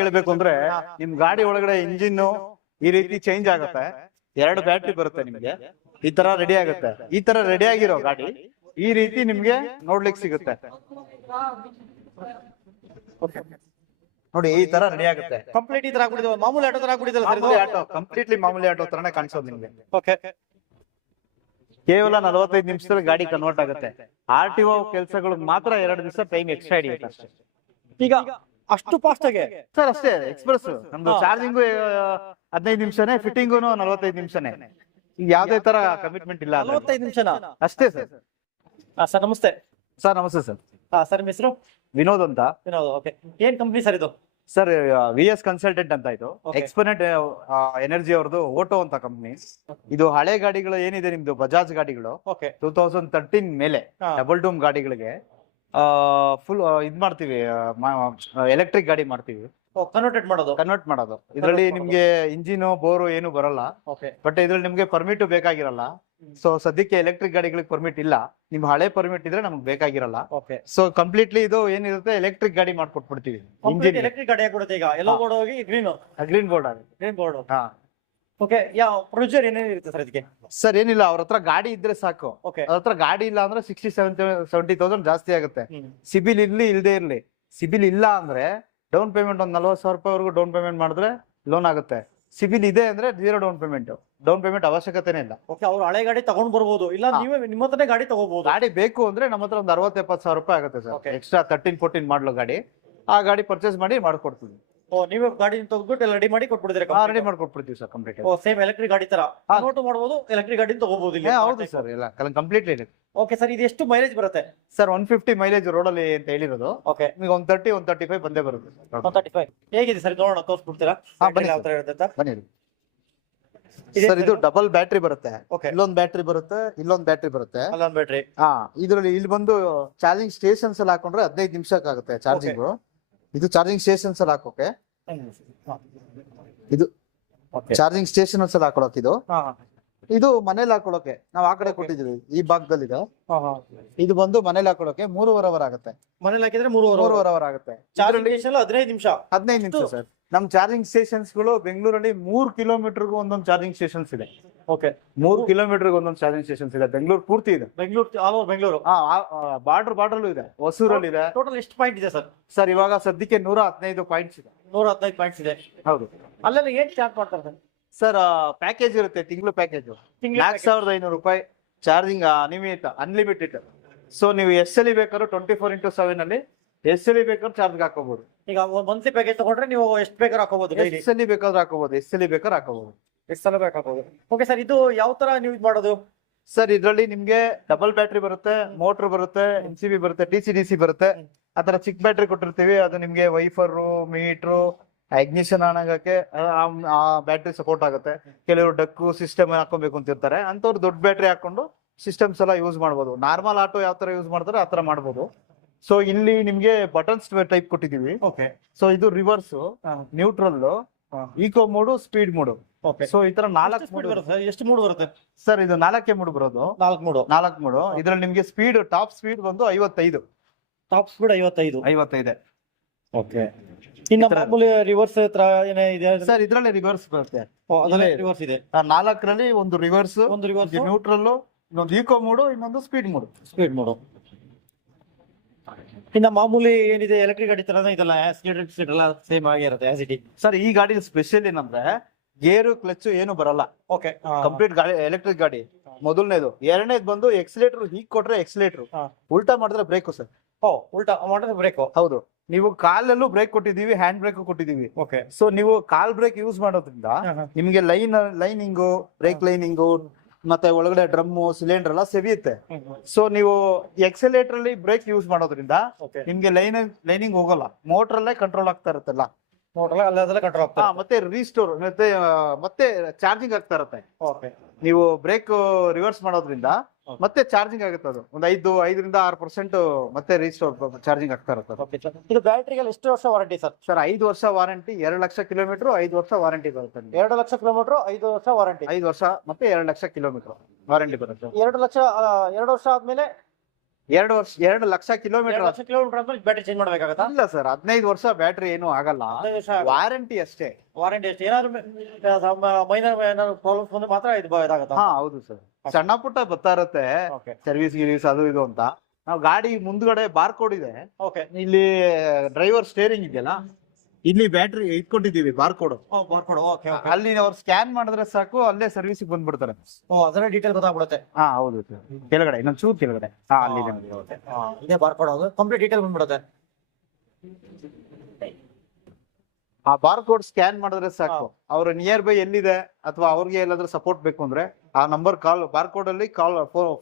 ಹೇಳ್ಬೇಕು ಅಂದ್ರೆ ನಿಮ್ ಗಾಡಿ ಒಳಗಡೆ ಇಂಜಿನ್ ಈ ರೀತಿ ಚೇಂಜ್ ಆಗುತ್ತೆ. 2 ಬ್ಯಾಟ್ರಿ ಬರುತ್ತೆ ನಿಮ್ಗೆ. ಈ ತರ ರೆಡಿ ಆಗುತ್ತೆ. ಈ ತರ ರೆಡಿ ಆಗಿರೋ ಗಾಡಿ ಈ ರೀತಿ ನಿಮ್ಗೆ ನೋಡ್ಲಿಕ್ಕೆ ಸಿಗುತ್ತೆ. ನೋಡಿ ಈ ತರ ರೆಡಿ ಆಗುತ್ತೆ. ಕಂಪ್ಲೀಟ್ ಈ ತರ ಆಗ್ಬಿಟ್ಟಿದೆ. ಮಾಮೂಲಿ ಆಟೋ ತರ ಆಗ್ಬಿಟ್ಟಿದೆ ಸರ್ ಇದು. ಆಟೋ ಕಂಪ್ಲೀಟ್ಲಿ ಮಾಮೂಲಿ ಆಟೋ ತರನೇ ಕಾಣಿಸೋದು ನಿಮ್ಗೆ. ಓಕೆ. ಕೇವಲ 45 ನಿಮಿಷದಲ್ಲಿ ಗಾಡಿ ಕನ್ವರ್ಟ್ ಆಗುತ್ತೆ. RTO ಕೆಲಸಗಳು ಮಾತ್ರ 2 ದಿವಸ ಟೈಮ್ ಎಕ್ಸ್ಟ್ರಾ ಹಿಡಿಯುತ್ತೆ ಅಷ್ಟೇ. ಈಗ ಅಷ್ಟು ಫಾಸ್ಟ್ ಆಗಿ ಸರ್ ಅಷ್ಟೇ ಎಕ್ಸ್ಪ್ರೆಸ್. ನಮ್ದು ಚಾರ್ಜಿಂಗು 15 ನಿಮಿಷನೇ, ಫಿಟ್ಟಿಂಗು 45 ನಿಮಿಷನೇ. ಈಗ ಯಾವ್ದೇ ತರ ಕಮಿಟ್ಮೆಂಟ್ ಇಲ್ಲ. 45 ನಿಮಿಷನಾ? ಅಷ್ಟೇ ಸರ್. ಸರ್ ನಮಸ್ತೆ. ಸರ್ ನಮಸ್ತೆ ಸರ್. ಸರ್ ನಿಮ್ಮ ಹೆಸರು? ವಿನೋದ್ ಅಂತ. ವಿನೋದ್. ಓಕೆ. ಏನ್ ಕಂಪ್ನಿ ಸರ್ ಇದು? ಸರ್ VS ಕನ್ಸಲ್ಟೆಂಟ್ ಅಂತ ಇದು. ಎಕ್ಸ್ಪೋನೆಂಟ್ ಎನರ್ಜಿ ಅವ್ರದ್ದು ಓಟೋ ಅಂತ ಕಂಪ್ನಿ. ಇದು ಹಳೆ ಗಾಡಿಗಳು ಏನಿದೆ ನಿಮ್ದು ಬಜಾಜ್ ಗಾಡಿಗಳು 2013 ಮೇಲೆ ಡಬಲ್ ಡೂಮ್ ಗಾಡಿಗಳಿಗೆ ಫುಲ್ ಇದ್ ಮಾಡ್ತೀವಿ, ಎಲೆಕ್ಟ್ರಿಕ್ ಗಾಡಿ ಮಾಡ್ತೀವಿ. ಕನ್ವರ್ಟ್ ಮಾಡೋದು. ಇದರಲ್ಲಿ ನಿಮ್ಗೆ ಇಂಜಿನ್ ಬೋರು ಏನು ಬರಲ್ಲ. ಬಟ್ ಇದ್ರಲ್ಲಿ ನಿಮ್ಗೆ ಪರ್ಮಿಟ್ ಬೇಕಾಗಿರಲ್ಲ. ಸೊ ಸದ್ಯಕ್ಕೆ ಎಲೆಕ್ಟ್ರಿಕ್ ಗಾಡಿಗಳಿಗೆ ಪರ್ಮಿಟ್ ಇಲ್ಲ. ನಿಮ್ ಹಳೆ ಪರ್ಮಿಟ್ ಇದ್ರೆ ನಮ್ಗೆ ಬೇಕಾಗಿರಲ್ಲ. ಸೊ ಕಂಪ್ಲೀಟ್ಲಿ ಇದು ಏನಿರುತ್ತೆ ಎಲೆಕ್ಟ್ರಿಕ್ ಗಾಡಿ ಮಾಡ್ಕೊಟ್ಬಿಡ್ತೀವಿ. ಇಂಜಿನ್ ಎಲೆಕ್ಟ್ರಿಕ್ ಗಾಡಿ ಆಗ್ಬಿಡುತ್ತೆ. ಈಗ ಎಲ್ಲೋ ಬೋರ್ಡ್ ಹೋಗಿ ಗ್ರೀನ್ ಬೋರ್ಡ್ ಆಗುತ್ತೆ. Green board. ಓಕೆ. ಯಾವ ಪ್ರೊಸೀಜರ್ ಏನೇನು ಇರುತ್ತೆ ಸರ್ ಇದಕ್ಕೆ? ಸರ್ ಏನಿಲ್ಲ, ಅವ್ರ ಹತ್ರ ಗಾಡಿ ಇದ್ರೆ ಸಾಕು. ಅವ್ರ ಹತ್ರ ಗಾಡಿ ಇಲ್ಲ ಅಂದ್ರೆ 60-70,000 ಜಾಸ್ತಿ ಆಗುತ್ತೆ. ಸಿಬಿಲ್ ಇರ್ಲಿ ಇಲ್ದೇ ಇರ್ಲಿ. ಸಿಬಿಲ್ ಇಲ್ಲ ಅಂದ್ರೆ ಡೌನ್ ಪೇಮೆಂಟ್ ಒಂದು 40,000 ರೂಪಾಯಿವರೆಗೂ ಡೌನ್ ಪೇಮೆಂಟ್ ಮಾಡಿದ್ರೆ ಲೋನ್ ಆಗುತ್ತೆ. ಸಿಬಿಲ್ ಇದೆ ಅಂದ್ರೆ 0 ಡೌನ್ ಪೇಮೆಂಟ್. ಡೌನ್ ಪೇಮೆಂಟ್ ಅವಶ್ಯಕತೆನೇ ಇಲ್ಲ. ಅವ್ರು ಹಳೆ ಗಾಡಿ ತಗೊಂಡ್ ಬರ್ಬೋದು, ಇಲ್ಲ ನೀವೇ ನಿಮ್ಮ ಹತ್ರನೇ ಗಾಡಿ ತಗೋಬಹುದು. ಗಾಡಿ ಬೇಕು ಅಂದ್ರೆ ನಮ್ಮ ಹತ್ರ ಒಂದು 60-70,000 ರೂಪಾಯಿ ಆಗುತ್ತೆ ಸರ್. ಎಕ್ಸ್ಟ್ರಾ 13-14 ಮಾಡಲು ಗಾಡಿ. ಆ ಗಾಡಿ ಪರ್ಚೇಸ್ ಮಾಡಿ ಮಾಡ್ಕೊಡ್ತೀವಿ. ನೀವೇ ಗಾಡಿ ತೆಗೆದ್ಬಿಟ್ಟು ರೆಡಿ ಮಾಡಿ ಕೊಟ್ಬಿಡ್ತೀರಾ? ರೆಡಿ ಮಾಡ್ಕೊಟ್ಬಿಡ್ತೀವಿ ಸರ್ ಕಂಪ್ಲೀಟ್. ಸೇಮ್ ಎಲೆಕ್ಟ್ರಿಕ್ ಗಾಡಿ ತರ ಕನ್ವರ್ಟ್ ಮಾಡಬಹುದು, ಎಲೆಕ್ಟ್ರಿಕ್ ಗಾಡಿ ತಗೋಬಹುದು ಇಲ್ಲಿ. ಹೌದು ಸರ್, ಎಲ್ಲ ಕಂಪ್ಲೀಟ್ಲಿ ಇದೆ. ಓಕೆ ಸರ್, ಇದು ಎಷ್ಟು ಮೈಲೇಜ್ ಬರುತ್ತೆ ಸರ್? 150 ಮೈಲೇಜ್ ರೋಡಲ್ಲಿ ಅಂತ ಹೇಳಿರೋದು. ಓಕೆ. ನಿಮಗೆ 130-135 ಬಂದೇ ಬರುತ್ತೆ. 135 ಹೇಗಿದೆ ಸರ್? ನೋಡೋಣ, ತೋರಿಸ್ಬಿಡ್ತೀರಾ? ಬನ್ನಿ ಸರ್. ಇದು ಡಬಲ್ ಬ್ಯಾಟ್ರಿ ಬರುತ್ತೆ. ಇಲ್ಲೊಂದು ಬ್ಯಾಟ್ರಿ ಬರುತ್ತೆ, ಇಲ್ಲೊಂದು ಬ್ಯಾಟ್ರಿ ಬರುತ್ತೆ. ಅಲ್ಲೊಂದು ಬ್ಯಾಟ್ರಿ. ಇದ್ರಲ್ಲಿ ಇಲ್ಲಿ ಬಂದು ಚಾರ್ಜಿಂಗ್ ಸ್ಟೇಷನ್ಸ್ ಅಲ್ಲಿ ಹಾಕೊಂಡ್ರೆ 15 ನಿಮಿಷಕ್ಕೆ ಆಗುತ್ತೆ ಚಾರ್ಜಿಂಗ್. ಇದು ಚಾರ್ಜಿಂಗ್ ಸ್ಟೇಷನ್ಸ್ ಅಲ್ಲಿ ಹಾಕೋಕೆ. ಇದು ಚಾರ್ಜಿಂಗ್ ಸ್ಟೇಷನ್ಸ್ ಅಲ್ಲಿ ಹಾಕೊಳಕ್. ಇದು ಮನೇಲಿ ಹಾಕೊಳಕ್ಕೆ ನಾವು ಆ ಕಡೆ ಕೊಟ್ಟಿದೀವಿ. ಈ ಭಾಗದಲ್ಲಿ ಇದು ಬಂದು ಮನೇಲಿ ಹಾಕೊಳಕ್ಕೆ 3.5 ಅವರ್ ಆಗುತ್ತೆ. ಮನೇಲಿ ಹಾಕಿದ್ರೆ 3.5 ಅವರ್ ಆಗುತ್ತೆ. ಚಾರ್ಜಿಂಗ್ ಸ್ಟೇಷನ್ 15 ನಿಮಿಷ ಸರ್. ನಮ್ ಚಾರ್ಜಿಂಗ್ ಸ್ಟೇಷನ್ಸ್ ಗಳು ಬೆಂಗಳೂರಲ್ಲಿ 3 ಕಿಲೋಮೀಟರ್ಗೂ ಒಂದೊಂದು ಚಾರ್ಜಿಂಗ್ ಸ್ಟೇಷನ್ಸ್ ಇದೆ. ಓಕೆ. 3 ಕಿಲೋಮೀಟರ್ಗೆ ಒಂದೊಂದು ಚಾರ್ಜಿಂಗ್ ಸ್ಟೇಷನ್ಸ್ ಇದೆ. ಬೆಂಗಳೂರು ಪೂರ್ತಿ ಇದೆ. ಬೆಂಗಳೂರು ಬಾರ್ಡರ್ ಇದೆ. ಹೊಸೂರಲ್ಲಿ ಇದೆ. ಟೋಟಲ್ ಎಷ್ಟು ಪಾಯಿಂಟ್ ಇದೆ ಸರ್? ಸರ್ ಇವಾಗ ಸದ್ಯಕ್ಕೆ 115 ಪಾಯಿಂಟ್ಸ್ ಇದೆ. 115 ಪಾಯಿಂಟ್ಸ್ ಇದೆ. ಹೌದು. ಅಲ್ಲೆಲ್ಲ ಏನ್ ಚಾರ್ಜ್ ಮಾಡ್ತಾರೆ ಸರ್? ಪ್ಯಾಕೇಜ್ ಇರುತ್ತೆ, ತಿಂಗಳು ಪ್ಯಾಕೇಜ್ 4,500 ರೂಪಾಯಿ. Charging unlimited. ಸೊ ನೀವು ಎಲ್ಲಿ ಬೇಕಾದ್ರೂ 24x7 ಅಲ್ಲಿ ಎಲ್ಲಿ ಬೇಕಾದ್ರೂ ಚಾರ್ಜ್ ಹಾಕೋಬಹುದು. ಈಗ ಮಂತ್ಲಿ ಪ್ಯಾಕೇಜ್ ತಗೊಂಡ್ರೆ ನೀವು ಎಷ್ಟು ಬೇಕಾದ್ರೂ ಹಾಕೋಬಹುದು. ಎಲ್ಲಿ ಬೇಕಾದ್ರೂ ಹಾಕೋಬಹುದು, ಎಲ್ಲಿ ಬೇಕಾದ್ರೂ ಹಾಕೋಬಹುದು, ಎಷ್ಟು ಸಲ ಬೇಕಾಗಬಹುದು. ಓಕೆ ಸರ್, ಇದು ಯಾವ ತರ ನೀವು ಇದು ಮಾಡೋದು? ಸರ್ ಇದ್ರಲ್ಲಿ ನಿಮ್ಗೆ ಡಬಲ್ ಬ್ಯಾಟ್ರಿ ಬರುತ್ತೆ, ಮೋಟರ್ ಬರುತ್ತೆ, MCB ಬರುತ್ತೆ, DC ಬರುತ್ತೆ. ಆತರ ಚಿಕ್ಕ ಬ್ಯಾಟ್ರಿ ಕೊಟ್ಟಿರ್ತೀವಿ. ಅದು ನಿಮ್ಗೆ ವೈಫರ್, ಮೀಟರ್, ಇಗ್ನಿಷನ್ ಆನ್ ಆಗಕ್ಕೆ ಆ ಬ್ಯಾಟ್ರಿ ಸಪೋರ್ಟ್ ಆಗುತ್ತೆ. ಕೆಲವರು ಡಕ್ಕು ಸಿಸ್ಟಮ್ ಹಾಕೋಬೇಕು ಅಂತ ಇರ್ತಾರೆ, ಅಂತವ್ರು ದೊಡ್ಡ ಬ್ಯಾಟ್ರಿ ಹಾಕೊಂಡು ಸಿಸ್ಟಮ್ಸ್ ಎಲ್ಲ ಯೂಸ್ ಮಾಡ್ಬೋದು. ನಾರ್ಮಲ್ ಆಟೋ ಯಾವ ತರ ಯೂಸ್ ಮಾಡ್ತಾರೆ ಆ ತರ ಮಾಡ್ಬೋದು. ಸೊ ಇಲ್ಲಿ ನಿಮ್ಗೆ ಬಟನ್ಸ್ ಟೈಪ್ ಕೊಟ್ಟಿದೀವಿ. ಓಕೆ. ಸೊ ಇದು reverse, neutral, eco mode, speed mode. So ಈ ತರ 4 ಮೋಡ್ ಬರುತ್ತೆ. ಎಷ್ಟು ಮೋಡ್ ಬರುತ್ತೆ ಸರ್? ಇದು 4 ಮೋಡ್ ಬರೋದು. 4 ಮೋಡ್. ಇದ್ರಲ್ಲಿ ನಿಮ್ಗೆ ಸ್ಪೀಡ್, ಟಾಪ್ ಸ್ಪೀಡ್ ಬಂದು 55. Top speed 55. ಓಕೆ. ಇನ್ನು ಮಾಮೂಲಿ ರಿವರ್ಸ್ ಇದೆ ಸರ್? ಇದ್ರಲ್ಲಿ ರಿವರ್ಸ್ ಬರುತ್ತೆ. ರಿವರ್ಸ್ ಇದೆ. 4ರಲ್ಲಿ ಒಂದು ರಿವರ್ಸ್, ನ್ಯೂಟ್ರಲ್, ಇನ್ನೊಂದು ಈಕೋ ಮೋಡ್, ಇನ್ನೊಂದು ಸ್ಪೀಡ್ ಮೋಡ್. ಇನ್ನ ಮಾಮೂಲಿ ಏನಿದೆ ಎಲೆಕ್ಟ್ರಿಕ್ ಗಾಡಿ ತರ ಇದೆಲ್ಲ ಎಲ್ಲ ಸೇಮ್ ಆಗಿರುತ್ತೆ ಆಸ್ ಇಟ್ ಇಸ್. ಸರ್ ಈ ಗಾಡಿ ಸ್ಪೆಷಲ್ ಏನಂದ್ರೆ ಗೇರು ಕ್ಲಚ್ ಏನು ಬರಲ್ಲ. ಓಕೆ. ಕಂಪ್ಲೀಟ್ ಗಾಡಿ ಎಲೆಕ್ಟ್ರಿಕ್ ಗಾಡಿ. ಮೊದಲನೇದು. ಎರಡನೇದು ಬಂದು ಎಕ್ಸಿಲೇಟರ್ ಹೀಗ್ ಕೊಟ್ರೆ ಎಕ್ಸಿಲೇಟರ್, ಉಲ್ಟಾ ಮಾಡಿದ್ರೆ ಬ್ರೇಕ್ ಸರ್. ಉಲ್ಟಾ ಮಾಡಿದ್ರೆ ಬ್ರೇಕ್. ಹೌದು. ನೀವು ಕಾಲಲ್ಲೂ ಬ್ರೇಕ್ ಕೊಟ್ಟಿದೀವಿ, ಹ್ಯಾಂಡ್ ಬ್ರೇಕ್ ಕೊಟ್ಟಿದೀವಿ. ಓಕೆ. ಸೊ ನೀವು ಕಾಲ್ ಬ್ರೇಕ್ ಯೂಸ್ ಮಾಡೋದ್ರಿಂದ ನಿಮ್ಗೆ ಲೈನಿಂಗು, ಬ್ರೇಕ್ ಲೈನಿಂಗು, ಮತ್ತೆ ಒಳಗಡೆ ಡ್ರಮ್, ಸಿಲಿಂಡರ್ ಎಲ್ಲ ಸೆವಿಯುತ್ತೆ. ಸೊ ನೀವು ಎಕ್ಸಲೇಟರ್ ಅಲ್ಲಿ ಬ್ರೇಕ್ ಯೂಸ್ ಮಾಡೋದ್ರಿಂದ ನಿಮ್ಗೆ ಲೈನಿಂಗ್ ಹೋಗಲ್ಲ. ಮೋಟರ್ ಅಲ್ಲೇ ಕಂಟ್ರೋಲ್ ಆಗ್ತಾ ಇರುತ್ತಲ್ಲ. ಮತ್ತೆ ರೀಸ್ಟೋರ್ ಮತ್ತೆ ಚಾರ್ಜಿಂಗ್ ಆಗ್ತಾ ಇರುತ್ತೆ. ನೀವು ಬ್ರೇಕ್ ರಿವರ್ಸ್ ಮಾಡೋದ್ರಿಂದ ಮತ್ತೆ ಚಾರ್ಜಿಂಗ್ ಆಗುತ್ತೆ. ಅದು ಒಂದು 5-6% ಮತ್ತೆ ರೀಸ್ಟೋರ್ ಚಾರ್ಜಿಂಗ್ ಆಗ್ತಾ ಇರುತ್ತೆ. ಇದು ಬ್ಯಾಟ್ರಿಗೆ ಎಷ್ಟು ವರ್ಷ ವಾರಂಟಿ ಸರ್? ಸರ್ 5 ವರ್ಷ ವಾರಂಟಿ, 2 ಲಕ್ಷ ಕಿಲೋಮೀಟರ್ 5 ವರ್ಷ ವಾರಂಟಿ ಬರುತ್ತೆ. 2 ಲಕ್ಷ ಕಿಲೋಮೀಟರ್ 5 ವರ್ಷ ವಾರಂಟಿ. 5 ವರ್ಷ ಮತ್ತೆ 2 ಲಕ್ಷ ಕಿಲೋಮೀಟರ್ ವಾರಂಟಿ ಬರುತ್ತೆ. 2 ವರ್ಷ ಆದ್ಮೇಲೆ 2 ಲಕ್ಷ ಕಿಲೋಮೀಟರ್. 2 ಲಕ್ಷ ಕಿಲೋಮೀಟರ್ ಆದ್ಮೇಲೆ ಬ್ಯಾಟ್ರಿ ಚೇಂಜ್ ಮಾಡ್ಬೇಕಾಗತ್ತಾ? ಇಲ್ಲ ಸರ್, 15 ವರ್ಷ ಬ್ಯಾಟ್ರಿ ಏನು ಆಗಲ್ಲ, 15 ವರ್ಷ ವಾರಂಟಿ ಅಷ್ಟೇ. ವಾರಂಟಿ ಎಷ್ಟು? ಏನಾದ್ರು ಮೈನರ್ ಏನಾದ್ರು ಪ್ರಾಬ್ಲಮ್ಸ್ ಬಂದ್ರೆ ಮಾತ್ರ ಇದಾಗತ್ತಾ? ಹಾ ಹೌದು ಸರ್, ಸಣ್ಣ ಪುಟ್ಟ ಬರ್ತಾ ಇರುತ್ತೆ ಓಕೆ ಸರ್ವಿಸ್ ಗಿರೀಸ್ ಅದು ಇದು ಅಂತ. ನಾವು ಗಾಡಿ ಮುಂದ್ಗಡೆ ಬಾರ್ ಕೋಡ್ ಇದೆ, ಓಕೆ. ಇಲ್ಲಿ ಡ್ರೈವರ್ ಸ್ಟೇರಿಂಗ್ ಇದೆಯಲ್ಲ, ಇಲ್ಲಿ ಬ್ಯಾಟ್ರಿ ಇಟ್ಕೊಂಡಿದೀವಿ bar code. Barcode. Okay okay. ಅಲ್ಲಿ ಅವ್ರು ಸ್ಕ್ಯಾನ್ ಮಾಡಿದ್ರೆ ಸಾಕು, ಅಲ್ಲೇ ಸರ್ವಿಸ್ ಬಂದ್ಬಿಡ್ತಾರೆ. ಅದರ ಡೀಟೇಲ್ ಗೊತ್ತಾಗ್ಬಿಡುತ್ತೆ. ಹಾ ಹೌದು ಸರ್, ಕೆಳಗಡೆ ಇನ್ನೊಂದ್ ಚೂರು ಕೆಳಗಡೆ. ಹಾ ಅಲ್ಲಿದೆ. ಇದೇ ಬಾರ್ಕೋಡ್, ಅದು ಕಂಪ್ಲೀಟ್ ಡೀಟೇಲ್ ಬಂದ್ಬಿಡುತ್ತೆ. ಆ ಬಾರ್ ಕೋಡ್ ಸ್ಕ್ಯಾನ್ ಮಾಡಿದ್ರೆ ಸಾಕು, ಅವ್ರ ನಿಯರ್ ಬೈ ಎಲ್ಲಿದೆ ಅಥವಾ ಅವ್ರಿಗೆ ಎಲ್ಲಾದ್ರೂ ಸಪೋರ್ಟ್ ಬೇಕು ಅಂದ್ರೆ ಆ ನಂಬರ್ ಬಾರ್ ಕೋಡ್ ಅಲ್ಲಿ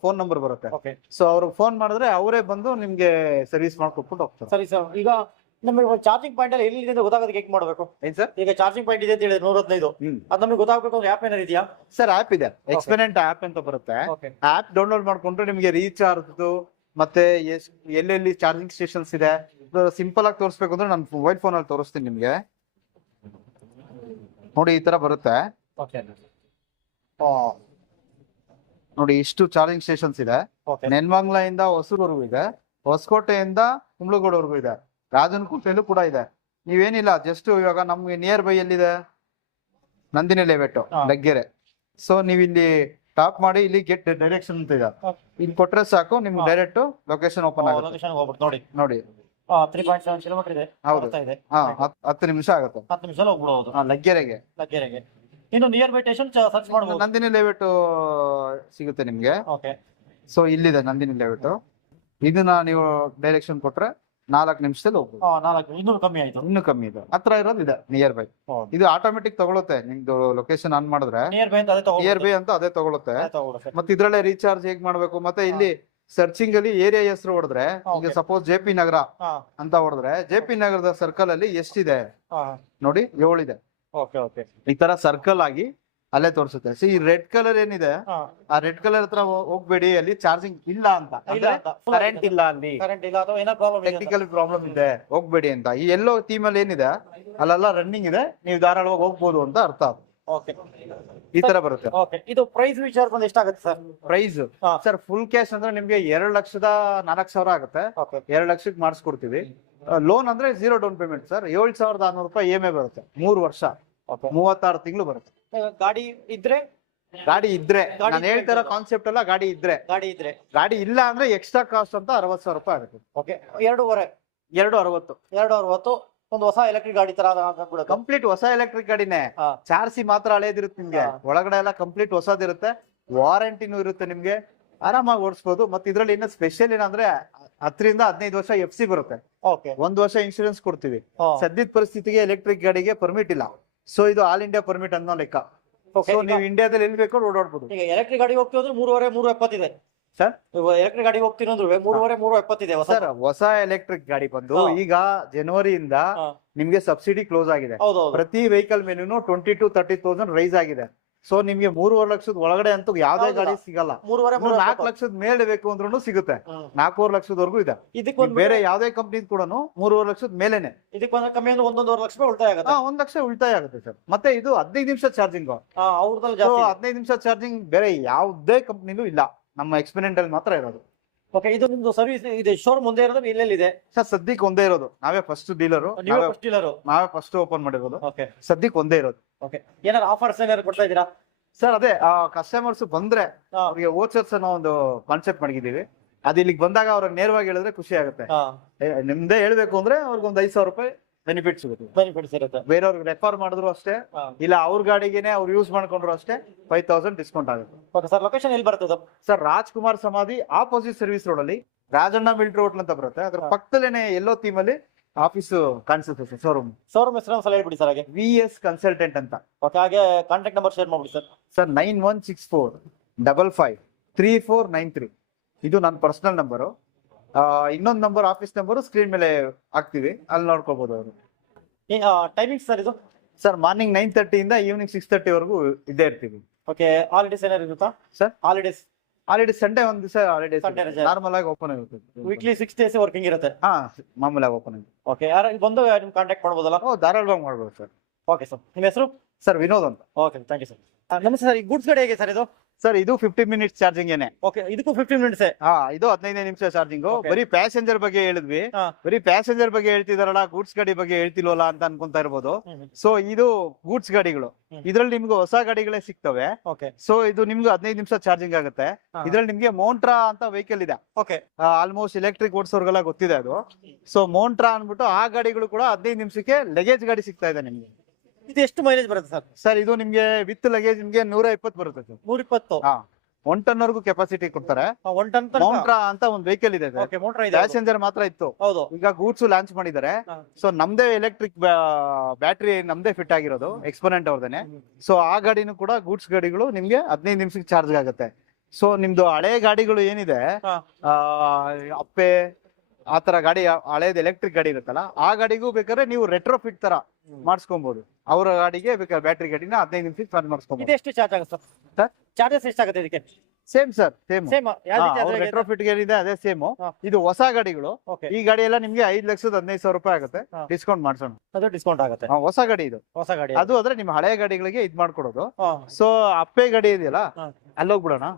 ಫೋನ್ ನಂಬರ್ ಬರುತ್ತೆ. ಓಕೆ. ಸೊ ಅವ್ರು ಫೋನ್ ಮಾಡಿದ್ರೆ ಅವರೇ ಬಂದು ನಿಮ್ಗೆ ಸರ್ವಿಸ್ ಮಾಡ್ಕೊಟ್ಬಿಟ್ಟು ಹೋಗ್ತಾರೆ. ಸರಿ ಸರ್, ಈಗ ನಮಗೆ ಚಾರ್ಜಿಂಗ್ ಪಾಯಿಂಟ್ ಅಲ್ಲಿ ಎಲ್ಲಿದೆ ಅಂತ ಗೊತ್ತಾಗೋದಕ್ಕೆ ಹೇಗೆ ಮಾಡಬೇಕು? ಏನ್ ಸರ್? ಈಗ ಚಾರ್ಜಿಂಗ್ ಪಾಯಿಂಟ್ ಇದೆ ಅಂತ ಹೇಳಿದ್ರೆ 115, ಅದು ನಮಗೆ ಗೊತ್ತಾಗಬೇಕು ಅಂದ್ರೆ ಆಪ್ ಏನಾರು ಇದೆಯಾ? ಸರ್ ಆಪ್ ಇದೆ, ಎಕ್ಸ್ಪೆನೆಂಟ್ ಆಪ್ ಅಂತ ಬರುತ್ತೆ. ಓಕೆ. ಆಪ್ ಡೌನ್ಲೋಡ್ ಮಾಡ್ಕೊಂಡ್ರೆ ನಿಮ್ಗೆ ರೀಚಾರ್ಜ್ ಮತ್ತೆ ಎಲ್ಲೆಲ್ಲಿ ಚಾರ್ಜಿಂಗ್ ಸ್ಟೇಷನ್ಸ್ ಇದೆ ಸಿಂಪಲ್ ಆಗಿ ತೋರಿಸ್ಬೇಕು ಅಂದ್ರೆ ನಾನು ಮೊಬೈಲ್ ಫೋನ್ ಅಲ್ಲಿ ತೋರಿಸ್ತೀನಿ ನಿಮ್ಗೆ. ನೋಡಿ ಈ ತರ ಬರುತ್ತೆ. ಓಕೆ. ನೋಡಿ ಇಷ್ಟು ಚಾರ್ಜಿಂಗ್ ಸ್ಟೇಷನ್ಸ್ ಇದೆ. ಓಕೆ. ನೆನ್ಮಂಗ್ಲಿಂದ ಹೊಸೂರ್ವರೆಗೂ ಇದೆ, ಹೊಸಕೋಟೆಯಿಂದ ಕುಂಬ್ಳಗೋಡ್ವರೆಗೂ ಇದೆ, ರಾಜನಕುಂಟೆಲ್ಲೂ ಕೂಡ ಇದೆ. ನೀವೇನಿಲ್ಲ, ಜಸ್ಟ್ ಇವಾಗ ನಮ್ಗೆ ನಿಯರ್ ಬೈ ಎಲ್ಲಿದೆ, ನಂದಿನಿ ಲೇಔಟ್ ಲಗ್ಗೆರೆ. ಸೊ ನೀವ್ ಇಲ್ಲಿ ಟಾಪ್ ಮಾಡಿ ಇಲ್ಲಿ ಗೆಟ್ ಡೈರೆಕ್ಷನ್ ಅಂತ ಇದೆ, ಇಲ್ಲಿ ಕೊಟ್ರೆ ಸಾಕು ನಿಮ್ಗೆ ಡೈರೆಕ್ಟ್ ಲೊಕೇಶನ್ ಓಪನ್ ಆಗುತ್ತೆ. ಲೊಕೇಶನ್ ಹೋಗ್ಬಿಟ್ಟು ನೋಡಿ. ನೋಡಿ 3.7 ಕಿಲೋಮೀಟರ್ ಇದೆ. ಹೌದು. ಇದೆ. ಹಾ 10 ನಿಮಿಷ ಆಗುತ್ತೆ. 10 ನಿಮಿಷ ಹೋಗ್ಬಿಡಬಹುದು ಲಗ್ಗೆರೆಗೆ. ಲಗ್ಗೆರೆಗೆ. ಇನ್ನು ನಿಯರ್ ಬೈ ಸ್ಟೇಷನ್ ಸರ್ಚ್ ಮಾಡಬಹುದು. ನಂದಿನಿ ಲೇಔಟ್ ಸಿಗುತ್ತೆ ನಿಮ್ಗೆ. ಓಕೆ. ಸೊ ಇಲ್ಲಿದೆ ನಂದಿನಿ ಲೇಔಟ್. ಇದನ್ನ ನೀವು ಡೈರೆಕ್ಷನ್ ಕೊಟ್ರೆ 4 ನಿಮಿಷದಲ್ಲಿ ಹೋಗ್ಬೋದು. 4 ಇನ್ನೂ ಕಮ್ಮಿ ಆಯ್ತು. ಇನ್ನು ಕಮ್ಮಿ ಇದೆ, ಹತ್ರ ಇರೋದು ಇದೆ ನಿಯರ್ ಬೈ. ಇದು ಆಟೋಮೆಟಿಕ್ ತಗೊಳುತ್ತೆ, ನಿಮ್ದು ಲೊಕೇಶನ್ ಆನ್ ಮಾಡಿದ್ರೆ ನಿಯರ್ ಬೈ ಅಂತ ಅದೇ ನಿಯರ್ ಬೈ ಅಂತ ಅದೇ ತಗೊಳುತ್ತೆ. ಮತ್ತೆ ಇದ್ರಲ್ಲೇ ರೀಚಾರ್ಜ್ ಹೇಗ್ ಮಾಡ್ಬೇಕು, ಮತ್ತೆ ಇಲ್ಲಿ ಸರ್ಚಿಂಗ್ ಅಲ್ಲಿ ಏರಿಯಾ ಹೆಸರು ಹೊಡೆದ್ರೆ, ಈಗ ಸಪೋಸ್ ಜೆ ಪಿ ನಗರ ಅಂತ ಹೊಡೆದ್ರೆ ಜೆ ಪಿ ನಗರದ ಸರ್ಕಲ್ ಅಲ್ಲಿ ಎಷ್ಟಿದೆ ನೋಡಿ, 7 ಇದೆ. Okay okay. ಈ ತರ ಸರ್ಕಲ್ ಆಗಿ ಅಲ್ಲೇ ತೋರಿಸುತ್ತೆ. ಸಿ ಈ ರೆಡ್ ಕಲರ್ ಏನಿದೆ, ಆ ರೆಡ್ ಕಲರ್ ಹತ್ರ ಹೋಗ್ಬೇಡಿ, ಅಲ್ಲಿ ಚಾರ್ಜಿಂಗ್ ಇಲ್ಲ ಅಂತ, ಕರೆಂಟ್ ಇಲ್ಲ, ಅಲ್ಲಿ ಕರೆಂಟ್ ಇಲ್ಲ ಅಥವಾ ಏನೋ ಪ್ರಾಬ್ಲಮ್ ಇದೆ, ಟೆಕ್ನಿಕಲ್ ಪ್ರಾಬ್ಲಮ್ ಇದೆ, ಹೋಗ್ಬೇಡಿ ಅಂತ. ಈ ಎಲ್ಲೋ ಥೀಮ್ ಅಲ್ಲಿ ಏನಿದೆ ಅಲ್ಲೆಲ್ಲ ರನ್ನಿಂಗ್ ಇದೆ, ನೀವು ಧಾರಾಳವಾಗಿ ಹೋಗ್ಬೋದು ಅಂತ ಅರ್ಥ. ಓಕೆ. ಈ ತರ ಬರುತ್ತೆ. ಓಕೆ. ಇದು ಪ್ರೈಸ್ ವಿಚಾರ ಬಂದು ಎಷ್ಟಾಗುತ್ತೆ sir? Price sir full cash ಅಂದ್ರೆ ನಿಮ್ಗೆ 2,04,000 ಆಗುತ್ತೆ. 2 ಲಕ್ಷಕ್ಕೆ ಮಾಡಿಸ್ಕೊಡ್ತೀವಿ. ಲೋನ್ ಅಂದ್ರೆ 0 ಡೌನ್ ಪೇಮೆಂಟ್ ಸರ್. 7,600 ರೂಪಾಯಿ EMI ಬರುತ್ತೆ, 3 ವರ್ಷ, 36 ತಿಂಗಳು ಬರುತ್ತೆ. ಗಾಡಿ ಇದ್ರೆ ನಾನು ಹೇಳ್ತಾರ ಕಾನ್ಸೆಪ್ಟ್ ಅಲ್ಲ, ಗಾಡಿ ಇದ್ರೆ. ಗಾಡಿ ಇಲ್ಲ ಅಂದ್ರೆ ಎಕ್ಸ್ಟ್ರಾ ಕಾಸ್ಟ್ ಅಂತ 60,000 ರೂಪಾಯಿ ಆಗುತ್ತೆ. ಓಕೆ. 2.60 ಒಂದು ಹೊಸ ಎಲೆಕ್ಟ್ರಿಕ್ ಗಾಡಿ ತರ ಕಂಪ್ಲೀಟ್ ಹೊಸ ಎಲೆಕ್ಟ್ರಿಕ್ ಗಾಡಿನೇ. ಚಾರ್ಸಿ ಮಾತ್ರ ಹಳೇದಿರುತ್ತೆ ನಿಮ್ಗೆ, ಒಳಗಡೆ ಎಲ್ಲ ಕಂಪ್ಲೀಟ್ ಹೊಸದಿರುತ್ತೆ, ವಾರಂಟಿನೂ ಇರುತ್ತೆ, ನಿಮ್ಗೆ ಆರಾಮಾಗಿ ಓಡಿಸಬಹುದು. ಮತ್ತೆ ಇದ್ರಲ್ಲಿ ಇನ್ನ ಸ್ಪೆಷಲ್ ಏನಂದ್ರೆ 10 ರಿಂದ 15 ವರ್ಷ FC ಬರುತ್ತೆ. 1 ವರ್ಷ ಇನ್ಶೂರೆನ್ಸ್ ಕೊಡ್ತೀವಿ. ಸದ್ಯದ ಪರಿಸ್ಥಿತಿಗೆ ಎಲೆಕ್ಟ್ರಿಕ್ ಗಾಡಿಗೆ ಪರ್ಮಿಟ್ ಇಲ್ಲ, ಸೊ ಇದು ಆಲ್ ಇಂಡಿಯಾ ಪರ್ಮಿಟ್ ಅನ್ನೋ ಲೆಕ್ಕ. ಸೊ ನೀವು ಇಂಡಿಯಾದಲ್ಲಿ ಎಲ್ಲಿ ಬೇಕೋ ಓಡಾಡ್ಬೋದು. ಈಗ ಎಲೆಕ್ಟ್ರಿಕ್ ಗಾಡಿ ಹೋಗ್ತೀವಿ 3.5-3.70 ಇದೆ ಸರ್. ಎಲೆಕ್ಟ್ರಿಕ್ ಗಾಡಿ ಹೋಗ್ತೀನಿ ಅಂದ್ರೆ 3.5-3.70 ಇದೆ ಸರ್. ಹೊಸ ಎಲೆಕ್ಟ್ರಿಕ್ ಗಾಡಿ ಬಂದು ಈಗ ಜನವರಿಯಿಂದ ನಿಮ್ಗೆ ಸಬ್ಸಿಡಿ ಕ್ಲೋಸ್ ಆಗಿದೆ. ಪ್ರತಿ ವೆಹಿಕಲ್ ಮೇಲೂ 20,000-30,000 ರೈಸ್ ಆಗಿದೆ. ಸೊ ನಿಮ್ಗೆ 3.5 ಲಕ್ಷದ ಒಳಗಡೆ ಅಂತೂ ಯಾವ್ದೇ ಗಾಡಿ ಸಿಗಲ್ಲ. 4 ಲಕ್ಷದ ಮೇಲೆ ಬೇಕು ಅಂದ್ರೂ ಸಿಗುತ್ತೆ, 4.5 ಲಕ್ಷದವರೆಗೂ ಇದೆ. ಬೇರೆ ಯಾವ್ದೇ ಕಂಪ್ನಿ ಕೂಡ 3.5 ಲಕ್ಷದ ಮೇಲೆನೆ. ಇದಕ್ಕೆ ಕಮ್ಮಿ ಅಂದ್ರೆ 1.5 ಲಕ್ಷ ಉಳಿತಾಯ ಆಗುತ್ತೆ. 1 ಲಕ್ಷ ಉಳಿತಾಯ ಆಗುತ್ತೆ ಸರ್. ಮತ್ತೆ ಇದು 15 ನಿಮಿಷ ಚಾರ್ಜಿಂಗ್. 15 ನಿಮಿಷ ಚಾರ್ಜಿಂಗ್ ಬೇರೆ ಯಾವ್ದೇ ಕಂಪ್ನಿಲೂ ಇಲ್ಲ, ನಮ್ಮ ಎಕ್ಸ್ಪೆನೆಂಟ್ ಅಲ್ಲಿ ಮಾತ್ರ ಇರೋದು. ಓಕೆ. ಇದು ನಿಮ್ದು ಸರ್ವಿಸ್ ಇದೆ ಶೋರೂಮ್ ಒಂದೇ ಇರೋದು, ಎಲ್ಲೆಲ್ಲಿದೆ ಸರ್? ಸದ್ಯಕ್ಕೆ ಒಂದೇ ಇರೋದು, ನಾವೇ ಫಸ್ಟ್ ಡೀಲರ್, ನಾವೇ ಫಸ್ಟ್ ಓಪನ್ ಮಾಡಿರೋದು. ಓಕೆ. ಸದ್ಯಕ್ಕೆ ಒಂದೇ ಇರೋದು. ಓಕೆ. ಏನಾದ್ರು ಆಫರ್ಸ್ ಏನಾದ್ರು ಕೊಡ್ತಾ ಇದೀರಾ ಸರ್? ಅದೇ ಕಸ್ಟಮರ್ಸ್ ಬಂದ್ರೆ ಅವ್ರಿಗೆ ವೋಚರ್ಸ್ ಅನ್ನೋ ಒಂದು ಕಾನ್ಸೆಪ್ಟ್ ಮಾಡಿದೀವಿ. ಅದು ಇಲ್ಲಿಗೆ ಬಂದಾಗ ಅವ್ರಿಗೆ ನೇರವಾಗಿ ಹೇಳಿದ್ರೆ ಖುಷಿ ಆಗುತ್ತೆ. ನಿಮ್ದೇ ಹೇಳ್ಬೇಕು ಅಂದ್ರೆ ಅವ್ರಿಗೆ ಒಂದು 5,000 ರೂಪಾಯಿ ಬೆನಿಫಿಟ್ಸ್ ಇರುತ್ತೆ. ಬೇರೆಯವ್ರಿಗೆ ರೆಫರ್ ಮಾಡಿದ್ರು ಅಷ್ಟೇ, ಇಲ್ಲ ಅವ್ರ ಗಾಡಿಗೆನೆ ಅವ್ರು ಯೂಸ್ ಮಾಡ್ಕೊಂಡ್ರು ಅಷ್ಟೇ 5,000 ಡಿಸ್ಕೌಂಟ್ ಆಗುತ್ತೆ. ಸರ್ ಲೊಕೇಶನ್ ಎಲ್ಲಿ ಬರ್ತದೆ ಸರ್? ರಾಜ್ಕುಮಾರ್ ಸಮಾಧಿ ಆಪೋಸಿಟ್ ಸರ್ವಿಸ್ ರೋಡ್ ಅಲ್ಲಿ ರಾಜಣ್ಣ ಮಿಲಿಟರಿ ಹೋಟ್ಲ್ ಅಂತ ಬರುತ್ತೆ, ಅದ್ರ ಪಕ್ಕದಲ್ಲೇನೆ ಎಲ್ಲೋ ಥೀಮ್ ಅಲ್ಲಿ ಆಫೀಸ್ ಕಾಣಿಸುತ್ತೆ ಸರ್. ಶೋರೂಮ್ ಹೆಸರು ಸಲ ಹೇಳ್ಬಿಡಿ ಸರ್. ಹಾಗೆ VS ಕನ್ಸಲ್ಟೆಂಟ್ ಅಂತ. ಓಕೆ. ಹಾಗೆ ಕಾಂಟ್ಯಾಕ್ಟ್ ನಂಬರ್ ಶೇರ್ ಮಾಡ್ಬಿಡಿ ಸರ್. ಸರ್ 9164553493 ಇದು ನನ್ನ ಪರ್ಸನಲ್ ನಂಬರು. ಇನ್ನೊಂದು ನಂಬರ್ ಆಫೀಸ್ ನಂಬರು ಸ್ಕ್ರೀನ್ ಮೇಲೆ ಹಾಕ್ತಿವಿ, ಅಲ್ಲಿ ನೋಡ್ಕೋಬಹುದು ಅವರು. ಟೈಮಿಂಗ್ ಸರ್ ಇದು? ಸರ್ ಮಾರ್ನಿಂಗ್ 9:30 ಇಂದ ಈವ್ನಿಂಗ್ 6:30 ವರೆಗೂ ಇದ್ದೇ ಇರ್ತೀವಿ. ಓಕೆ. ಹಾಲಿಡೇಸ್ ಏನಾದ್ರು ಇರುತ್ತಾ ಸರ್? ಹಾಲಿಡೇಸ್ ಸಂಡೇ ಒಂದು ದಿವಸ ಹಾಲಿಡೇಸ್, ನಾರ್ಮಲ್ ಆಗಿ ಓಪನ್ ಇರುತ್ತೆ. ವೀಕ್ಲಿ 6 ಡೇಸ್ ವರ್ಕಿಂಗ್ ಇರುತ್ತೆ. ಮಾಮೂಲಾಗಿ ಓಪನ್ ಆಗಿ. ಓಕೆ. ಯಾರು ಬಂದು ನಿಮ್ಗೆ ಕಾಂಟ್ಯಾಕ್ಟ್ ಮಾಡ್ಬೋದಲ್ಲ? ಧಾರಾಳವಾಗಿ ಮಾಡ್ಬೋದು ಸರ್. Okay sir. ನಿಮ್ಮ ಹೆಸರು? ಸರ್ ವಿನೋದ್ ಅಂತ. Okay, thank you sir. ನಮಸ್ತೆ ಸರ್. ಈ ಗೂಡ್ಸ್ ಗಾಡಿ ಹೇಗೆ ಸರ್ ಇದು? ಸರ್ ಇದು 50 ಮಿನಿಟ್ಸ್ ಚಾರ್ಜಿಂಗ್ ಏನೆ. ಓಕೆ, ಇದಕ್ಕೂ 15 ಮಿನಿಟ್ಸ್. ಹಾ, ಇದು 15 ನಿಮಿಷ ಚಾರ್ಜಿಂಗ್. Okay. ಬರೀ ಪ್ಯಾಸೆಂಜರ್ ಬಗ್ಗೆ ಹೇಳಿದ್ವಿ, ಹಾ. ಬರೀ ಪ್ಯಾಸೆಂಜರ್ ಬಗ್ಗೆ ಹೇಳ್ತಿದಾರಲ್ಲ, ಗೂಡ್ಸ್ ಗಾಡಿ ಬಗ್ಗೆ ಹೇಳ್ತಿಲ್ವಲ್ಲ ಅಂತ ಅನ್ಕೊಂತಾ ಇರ್ಬೋದು. ಸೊ ಇದು ಗೂಡ್ಸ್ ಗಾಡಿಗಳು. ಇದ್ರಲ್ಲಿ ನಿಮ್ಗೆ ಹೊಸ ಗಾಡಿಗಳೇ ಸಿಗ್ತವೆ. ಓಕೆ, ಸೊ ಇದು ನಿಮ್ಗೆ 15 ನಿಮಿಷ ಚಾರ್ಜಿಂಗ್ ಆಗುತ್ತೆ. ಹಾ. ಇದ್ರಲ್ಲಿ ನಿಮ್ಗೆ ಮೋಂಟ್ರಾ ಅಂತ ವೆಹಿಕಲ್ ಇದೆ. ಓಕೆ, ಆಲ್ಮೋಸ್ಟ್ ಎಲೆಕ್ಟ್ರಿಕ್ ಓಡಿಸೋರ್ಗೆಲ್ಲ ಗೊತ್ತಿದೆ ಅದು. ಸೊ ಮೋಂಟ್ರಾ ಅನ್ಬಿಟ್ಟು ಆ ಗಾಡಿಗಳು ಕೂಡ 15 ನಿಮಿಷಕ್ಕೆ ಲಗೇಜ್ ಗಾಡಿ ಸಿಗ್ತಾ ಇದೆ ನಿಮ್ಗೆ. ಇದು ಎಷ್ಟು ಮೈಲೇಜ್ ಬರುತ್ತೆ ಸರ್? ಸರ್ ಇದು ನಿಮ್ಗೆ ವಿತ್ ಲಗೇಜ್ ನಿಮ್ಗೆ 120 ಬರುತ್ತೆ ಸರ್. 120. ಹಾ, 1 ಟನ್ ವರ್ಗೂ ಕೆಪಾಸಿಟಿ ಕೊಡ್ತಾರೆ. 1 ಟನ್. ಮೌಂಟ್ರಾ ಅಂತ ಒಂದು ವೆಹಿಕಲ್ ಇದೆ. ಓಕೆ, ಮೋಟರ್ ಇದೆ. ಪ್ಯಾಸೆಂಜರ್ ಮಾತ್ರ ಇತ್ತು, ಹೌದು. ಈಗ ಗೂಡ್ಸ್ ಲಾಂಚ್ ಮಾಡಿದ್ದಾರೆ. ಹಾ. ಸೊ ನಮ್ದೇ ಎಲೆಕ್ಟ್ರಿಕ್ ಬ್ಯಾಟ್ರಿ ನಮ್ದೇ ಫಿಟ್ ಆಗಿರೋದು, ಎಕ್ಸ್ಪೋನೆಂಟ್ ಅವ್ರದೇನೆ. ಸೊ ಆ ಗಾಡಿನೂ ಕೂಡ ಗೂಡ್ಸ್ ಗಾಡಿಗಳು ನಿಮ್ಗೆ 15 ನಿಮಿಷಕ್ಕೆ ಚಾರ್ಜ್ ಆಗುತ್ತೆ. ಸೊ ನಿಮ್ದು ಹಳೆ ಗಾಡಿಗಳು ಏನಿದೆ, ಹಾ. ಅಪ್ಪೆ ಆತರ ಗಾಡಿ, ಹಳೇದ್ ಎಲೆಕ್ಟ್ರಿಕ್ ಗಾಡಿ ಇರುತ್ತಲ್ಲ, ಆ ಗಾಡಿಗೂ ಬೇಕಾದ್ರೆ ನೀವು ರೆಟ್ರೋ ಫಿಟ್ ತರ ಮಾಡಿಸ್ಕೊಬಹುದು. ಅವರ ಗಾಡಿಗೆ ಬೇಕಾದ್ರೆ ಬ್ಯಾಟ್ರಿ ಗಾಡಿನ 15 ನಿಮಿಷಕ್ಕೆ ಚಾರ್ಜ್ ಮಾಡಿಸ್ಕೊಬಹುದು. ಇದು ಎಷ್ಟು ಚಾರ್ಜ್ ಆಗುತ್ತೆ ಸರ್? ಚಾರ್ಜಸ್ ಎಷ್ಟಾಗುತ್ತೆ ಇದಕ್ಕೆ? Same sir, same same. Retro fit ಏನಿದೆ ಅದೇ ಸೇಮ್. ಹಾ. ಇದು ಹೊಸ ಗಾಡಿಗಳು. ಓಕೆ, ಈ ಗಾಡಿ ಎಲ್ಲ ನಿಮ್ಗೆ 5,15,000 ರೂಪಾಯಿ ಆಗುತ್ತೆ. ಹಾ. ಡಿಸ್ಕೌಂಟ್ ಮಾಡ್ಸೋಣ. ಅದು ಡಿಸ್ಕೌಂಟ್ ಆಗುತ್ತೆ. ಹೊಸ ಗಾಡಿ ಇದು. ಹೊಸ ಗಾಡಿ ಅದು ಆದ್ರೆ ನಿಮ್ ಹಳೆ ಗಾಡಿಗಳಿಗೆ ಇದ್ ಮಾಡ್ಕೊಡೋದು. ಹಾ. ಸೊ ಅಪ್ಪೆ ಗಾಡಿ ಇದೆಯಲ್ಲ, ಹಾ. ಅಲ್ಲೋಗ್ಬಿಡೋಣ.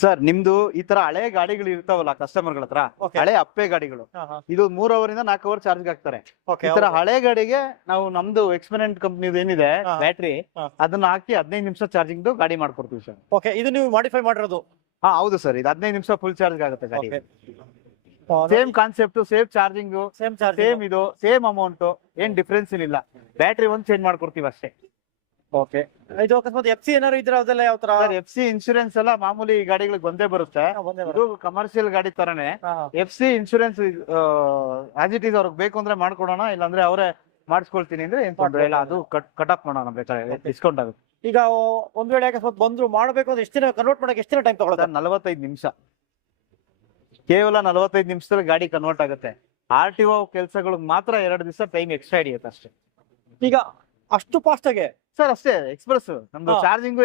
ಸರ್ ನಿಮ್ದು ಈ ತರ ಹಳೆ ಗಾಡಿಗಳು ಇರ್ತಾವಲ್ಲ ಕಸ್ಟಮರ್ ಹತ್ರ, Okay. ಹಳೆ ಅಪ್ಪೆ ಗಾಡಿಗಳು, ಹಾ, ಹಾ. ಇದು 3 ಅವರಿಂದ 4 ಅವರ್ ಚಾರ್ಜ್ ಆಗ್ತಾರೆ. ಓಕೆ, ಈ ತರ ಹಳೆ ಗಾಡಿಗೆ ನಾವು ನಮ್ದು ಎಕ್ಸ್ಪೆನೆಂಟ್ ಕಂಪ್ನಿದು ಏನಿದೆ ಹಾ. ಬ್ಯಾಟ್ರಿ, ಹಾ. ಅದನ್ನ ಹಾಕಿ 15 ನಿಮಿಷ ಚಾರ್ಜಿಂಗ್ ಗಾಡಿ ಮಾಡ್ಕೊಡ್ತೀವಿ ಸರ್. ಓಕೆ, ಇದು ನೀವು ಮಾಡಿಫೈ ಮಾಡಿರೋದು? ಹಾ ಹೌದು ಸರ್, ಇದು 15 ನಿಮಿಷ ಫುಲ್ ಚಾರ್ಜ್ ಆಗುತ್ತೆ ಗಾಡಿ. Okay, same concept, same charging, same charge. Same ಇದು, ಸೇಮ್ ಅಮೌಂಟ್, ಏನ್ ಡಿಫ್ರೆನ್ಸ್ ಏನಿಲ್ಲ. ಬ್ಯಾಟ್ರಿ ಒಂದ್ ಚೇಂಜ್ ಮಾಡ್ಕೊಡ್ತೀವಿ ಅಷ್ಟೇ. ಓಕೆ, ಇದು ಅಕಸ್ಮಾತ್ FC ಏನಾದ್ರು ಇದ್ರೆ ಅದೆಲ್ಲ ಯಾವ ತರ? ಸರ್ FC ಇನ್ಶೂರೆನ್ಸ್ ಎಲ್ಲ ಮಾಮೂಲಿ ಈ ಗಾಡಿಗಳಿಗೆ ಬಂದೇ ಬರುತ್ತೆ. ಇದು ಕಮರ್ಷಿಯಲ್ ಗಾಡಿ ತರನೇ. FC insurance as it is ಅವ್ರಿಗೆ ಬೇಕು ಅಂದ್ರೆ ಮಾಡ್ಕೊಡೋಣ, ಇಲ್ಲಾಂದ್ರೆ ಅವರೇ ಮಾಡಿಸ್ಕೊಳ್ತೀನಿ ಅಂದ್ರೆ ಏನ್ ತೊಂದ್ರೆ ಇಲ್ಲ, ಅದು ಕಟ್ ಆಫ್ ಮಾಡೋಣ, ಬೇಕಾದ್ರೆ ಡಿಸ್ಕೌಂಟ್ ಆಗುತ್ತೆ. ಈಗ ಒಂದ್ ವೇಳೆ ಅಕಸ್ಮಾತ್ ಬಂದ್ರು ಮಾಡಬೇಕು ಅಂದ್ರೆ ಎಷ್ಟು ದಿನ ಕನ್ವರ್ಟ್ ಮಾಡಕ್ಕೆ ಎಷ್ಟು ದಿನ ಟೈಮ್ ತಗೊಳುತ್ತೆ? 45 ನಿಮಿಷ, ಕೇವಲ 45 ನಿಮಿಷದಲ್ಲಿ ಗಾಡಿ ಕನ್ವರ್ಟ್ ಆಗುತ್ತೆ. RTO ಕೆಲ್ಸಗಳಿಗೆ ಮಾತ್ರ 2 ದಿವಸ ಟೈಮ್ ಎಕ್ಸ್ಟ್ರಾ ಹಿಡಿಯುತ್ತೆ ಅಷ್ಟೇ. ಈಗ ಅಷ್ಟು ಫಾಸ್ಟ್ ಆಗಿ? ಸರ್ ಅಷ್ಟೇ, ಎಕ್ಸ್ಪ್ರೆಸ್ ನಮ್ದು. ಹಾ. ಚಾರ್ಜಿಂಗು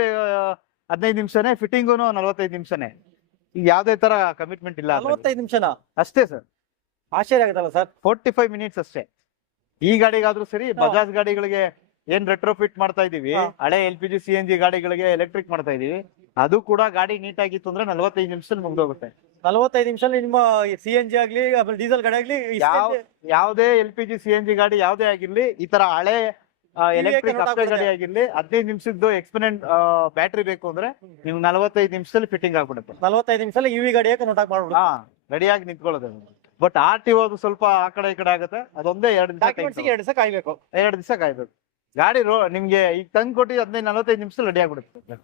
15 ನಿಮಿಷನೇ, ಫಿಟ್ಟಿಂಗು 45 ನಿಮಿಷನೇ. ಈಗ ಯಾವ್ದೇ ತರ ಕಮಿಟ್ಮೆಂಟ್ ಇಲ್ಲ ಅದ್ರಲ್ಲಿ. 45 ನಿಮಿಷನ? ಅಷ್ಟೇ ಸರ್. ಆಶ್ಚರ್ಯ ಆಗುತ್ತಲ್ಲ ಸರ್. 45 ಮಿನಿಟ್ಸ್ ಅಷ್ಟೇ. ಈ ಗಾಡಿಗಾದ್ರೂ ಸರಿ, ಬಜಾಜ್ ಗಾಡಿಗಳಿಗೆ ಏನ್ ರೆಟ್ರೋ ಫಿಟ್ ಮಾಡ್ತಾ ಇದೀವಿ, ಹಾ. ಹಳೆ LPG CNG ಗಾಡಿಗಳಿಗೆ ಎಲೆಕ್ಟ್ರಿಕ್ ಮಾಡ್ತಾ ಇದೀವಿ, ಅದು ಕೂಡ ಗಾಡಿ ನೀಟ್ ಆಗಿತ್ತು ಅಂದ್ರೆ 45 ನಿಮಿಷದಲ್ಲಿ ಮುಗ್ದೋಗುತ್ತೆ. 45 ನಿಮಿಷ ನಿಮ್ಮ CNG ಆಗ್ಲಿ ಆಮೇಲೆ ಡೀಸೆಲ್ ಗಾಡಿ ಆಗ್ಲಿ ಯಾವ್ದೇ LPG CNG ಗಾಡಿ ಯಾವ್ದೇ ಆಗಿರ್ಲಿ, ಈ ತರ ಹಳೆ ಎಲೆಕ್ಟ್ರಿಕ್ ಅಪ್ಪೆ ಗಾಡಿ ಆಗಿರ್ಲಿ, 15 ನಿಮಿಷದ್ದು ಎಕ್ಸ್ಪೆನೆಂಟ್ ಬ್ಯಾಟ್ರಿ ಬೇಕು ಅಂದ್ರೆ ನಿಮ್ಗೆ 45 ನಿಮಿಷದಲ್ಲಿ ಫಿಟ್ಟಿಂಗ್ ಆಗ್ಬಿಡುತ್ತೆ. 45 ನಿಮಿಷದಲ್ಲಿ UV ಗಾಡಿ ಕನ್ವರ್ಟ್ ಮಾಡ್ಬಿಡು. ಹಾ, ರೆಡಿಯಾಗಿ ನಿಂತ್ಕೊಳ್ಳೋದು. ಬಟ್ RTO ಅದು ಸ್ವಲ್ಪ ಆ ಕಡೆ ಈ ಕಡೆ ಆಗುತ್ತೆ, ಅದೊಂದೇ 2 ದಿವಸ ಡಾಕ್ಯುಮೆಂಟ್ಸ್ 2 ದಿವಸ ಕಾಯ್ಬೇಕು. 2 ದಿವಸ ಕಾಯ್ಬೇಕು. ಗಾಡಿ ನಿಮ್ಗೆ ಈಗ ತಂದು ಕೊಟ್ಟು 45 ನಿಮಿಷದಲ್ಲಿ ರೆಡಿ ಆಗ್ಬಿಡುತ್ತೆ.